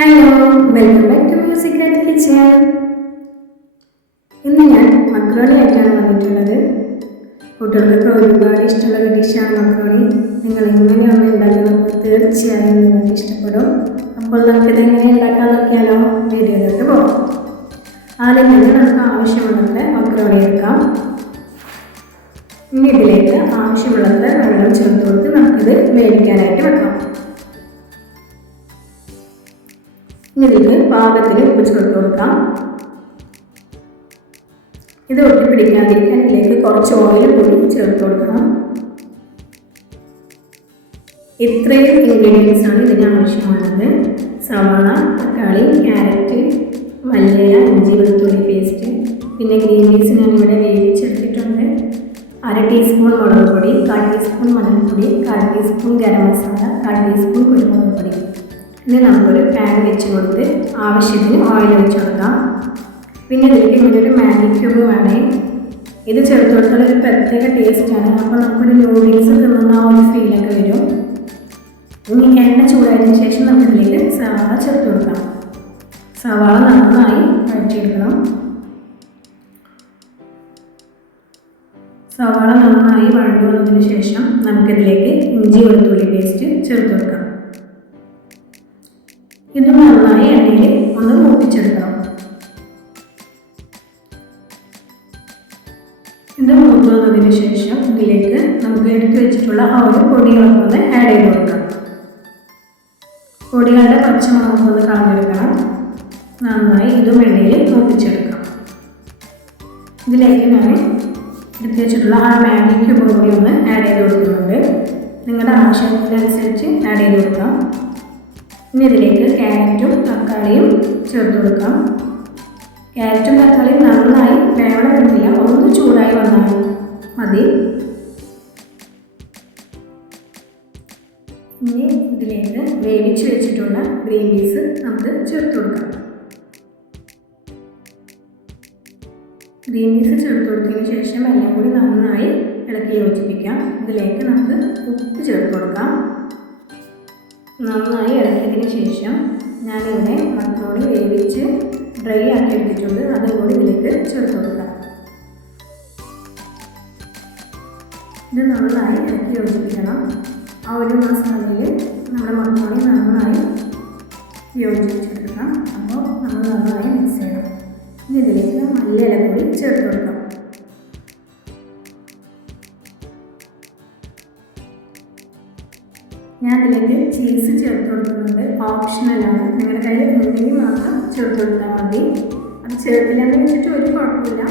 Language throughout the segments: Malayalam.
Hello welcome back to Music and Kitchen ഇന്ന് ഞാൻ മക്രോണിയായിട്ടാണ് വന്നിട്ടുള്ളത്. കുട്ടികൾക്ക് ഒരുപാട് ഇഷ്ടമുള്ള ഒരു ഡിഷാണ് മക്രോണി. നിങ്ങൾ എങ്ങനെയാണ് ഉണ്ടാക്കുന്നത് തീർച്ചയായും നിങ്ങൾക്ക് ഇഷ്ടപ്പെടും. അപ്പോൾ നമുക്കിത് എങ്ങനെ ഉണ്ടാക്കാൻ നോക്കിയാലോ? വീഡിയോയിലോട്ട് പോകാം. ആദ്യം തന്നെ നമുക്ക് ആവശ്യമുള്ളത് മക്രോണി എടുക്കാം. ഇനി ഇതിലേക്ക് ആവശ്യമുള്ളത് വെള്ളം ചേർത്ത് കൊടുത്ത് നമുക്കിത് വേവിക്കാനായിട്ട് വെക്കാം. ഇതിലേക്ക് പാകത്തിന് ഉപ്പ് ചേർത്ത് കൊടുക്കാം. ഇത് ഒട്ടിപ്പിടിക്കാതിരിക്കാൻ ഇതിലേക്ക് കുറച്ച് ഓയിൽ കൂടി ചേർത്ത് കൊടുക്കണം. ഇത്രയും ഇൻഗ്രീഡിയൻസ് ആണ് ഇതിന് ആവശ്യമുള്ളത് സവാള തക്കാളി ക്യാരറ്റ് മല്ലിയില ഇഞ്ചി വെളുത്തുള്ളി പേസ്റ്റ് പിന്നെ ഗ്രീൻ പീസ് ഞാനിവിടെ വേവിച്ചെടുത്തിട്ടുണ്ട്. അര ടീസ്പൂൺ മുളക് പൊടി കാൽ ടീസ്പൂൺ മഞ്ഞൾപ്പൊടി കാൽ ടീസ്പൂൺ ഗരം മസാല കാൽ ടീസ്പൂൺ കുരുമുളക് പൊടി. ഇനി നമുക്കൊരു പാൻ വെച്ച് കൊടുത്ത് ആവശ്യത്തിന് ഓയിൽ വെച്ച് കൊടുക്കാം. പിന്നെ ഇതിലേക്ക് ഒരു മാഗി ക്യൂബ് വേണേ. ഇത് ചേർത്ത് കൊടുത്താൽ ഒരു പ്രത്യേക ടേസ്റ്റാണ് അപ്പോൾ നമുക്കൊരു നൂഡിൽസ് തിന്നുന്ന ആ ഒരു ഫീലൊക്കെ വരും. ഇനി എണ്ണ ചൂടായതിനു ശേഷം നമുക്കിതിലേക്ക് സവാള ചേർത്ത് കൊടുക്കാം. സവാള നന്നായി വഴറ്റിയെടുക്കണം. സവാള നന്നായി വഴണ്ടു വന്നതിന് ശേഷം നമുക്കിതിലേക്ക് ഇഞ്ചി വെളുത്തുള്ളി പേസ്റ്റ് ചേർത്ത് കൊടുക്കാം. ഇത് നന്നായി എണ്ണയിൽ ഒന്ന് മൂപ്പിച്ചെടുക്കണം. ഇത് മൂത്ത് വന്നതിന് ശേഷം ഇതിലേക്ക് നമുക്ക് എടുത്തു വെച്ചിട്ടുള്ള ആ ഒരു പൊടികളൊക്കെ ആഡ് ചെയ്ത് കൊടുക്കാം. പൊടികളുടെ പച്ചമുളകൊക്കെ ഒന്ന് കളഞ്ഞെടുക്കണം. നന്നായി ഇതും എണ്ണയിൽ മൂപ്പിച്ചെടുക്കാം. ഇതിലേക്ക് ഞാൻ എടുത്തു വെച്ചിട്ടുള്ള ആ മാഗി ക്യൂബും കൂടി ഒന്ന് ആഡ് ചെയ്ത് കൊടുക്കുന്നുണ്ട്. നിങ്ങളുടെ ആവശ്യത്തിനനുസരിച്ച് ആഡ് ചെയ്ത് കൊടുക്കാം. ഇനി ഇതിലേക്ക് ക്യാരറ്റും തക്കാളിയും ചേർത്ത് കൊടുക്കാം. ക്യാരറ്റും തക്കാളിയും നന്നായി വേവണമെന്നില്ല ഒന്ന് ചൂടായി വന്നാൽ മതി. ഇനി ഇതിലേക്ക് വേവിച്ച് വെച്ചിട്ടുള്ള ഗ്രീൻ പീസ് നമുക്ക് ചേർത്ത് കൊടുക്കാം. ഗ്രീൻ പീസ് ചേർത്ത് കൊടുത്തതിന് ശേഷം എല്ലാം കൂടി നന്നായി ഇളക്കി യോജിപ്പിക്കാം. ഇതിലേക്ക് നമുക്ക് ഉപ്പ് ചേർത്ത് കൊടുക്കാം. നന്നായി ഇളക്കിയതിന് ശേഷം ഞാനിവിടെ മക്കോണി വേവിച്ച് ഡ്രൈ ആക്കി എടുത്തിട്ടുണ്ട്. അതുകൂടി ഇതിലേക്ക് ചേർത്ത് കൊടുക്കാം. ഇത് നന്നായി ഇളക്കി യോജിപ്പിക്കണം. ആ ഒരു മസാലയിൽ നമ്മുടെ മക്കോണി നന്നായി യോജിപ്പിച്ചെടുക്കണം. അപ്പോൾ നമ്മൾ നന്നായി മിക്സ് ചെയ്യണം. ഇനി ഇതിലേക്ക് മല്ലിയില കൂടി ചേർത്ത് കൊടുക്കാം. ഞാൻ ഇതിലേക്ക് ചീസ് ചേർത്ത് കൊടുക്കുന്നുണ്ട്. ഓപ്ഷണലാണ് നിങ്ങളുടെ കയ്യിൽ ഉണ്ടെങ്കിൽ മാത്രം ചേർത്ത് കൊടുത്താൽ മതി. അത് ചേർത്തില്ലെന്ന് വെച്ചിട്ട് ഒരു കുഴപ്പമില്ല.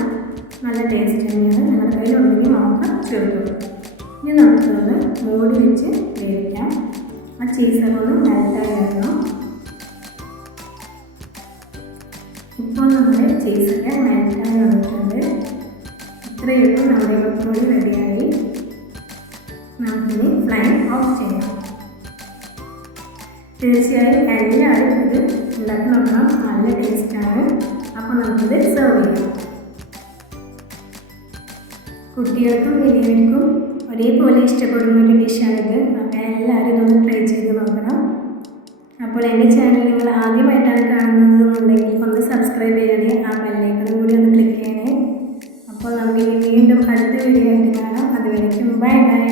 നല്ല ടേസ്റ്റ് തന്നെയാണ്. നിങ്ങളുടെ കയ്യിൽ ഉണ്ടെങ്കിൽ മാത്രം ചേർത്ത് കൊടുക്കും ഇനി നമുക്കത് മൂടി വെച്ച് വേവിക്കാം. ആ ചീസൊക്കെ ഒന്ന് മെൽറ്റായി വരണം. ഇപ്പോൾ നമ്മുടെ ചീസൊക്കെ മെൽറ്റായി വന്നിട്ടുണ്ട്. ഇത്രയുള്ളൂ നമ്മുടെ മക്രോണി റെഡിയായി നമുക്കിനി ഫ്ലൈ ഓഫ് ചെയ്യാം. തീർച്ചയായും എല്ലാവരും ഇത് ഉണ്ടാക്കി നോക്കണം. നല്ല ടേസ്റ്റാണ് അപ്പോൾ നമുക്കിത് സെർവ് ചെയ്യാം. കുട്ടികൾക്കും വലിയവർക്കും ഒരേപോലെ ഇഷ്ടപ്പെടുന്ന ഒരു ഡിഷാണിത് അപ്പോൾ എല്ലാവരും ഇതൊന്ന് ട്രൈ ചെയ്ത് നോക്കണം. അപ്പോൾ എന്റെ ചാനൽ നിങ്ങൾ ആദ്യമായിട്ടാണ് കാണുന്നതെന്നുണ്ടെങ്കിൽ ഒന്ന് സബ്സ്ക്രൈബ് ചെയ്യണേ. ആ ബെല്ലൈക്കണും കൂടി ഒന്ന് ക്ലിക്ക് ചെയ്യണേ. അപ്പോൾ നമുക്ക് വീണ്ടും അടുത്ത വീഡിയോ ആയിട്ട് കാണാം. അതുവരേക്കും ബൈ ബൈ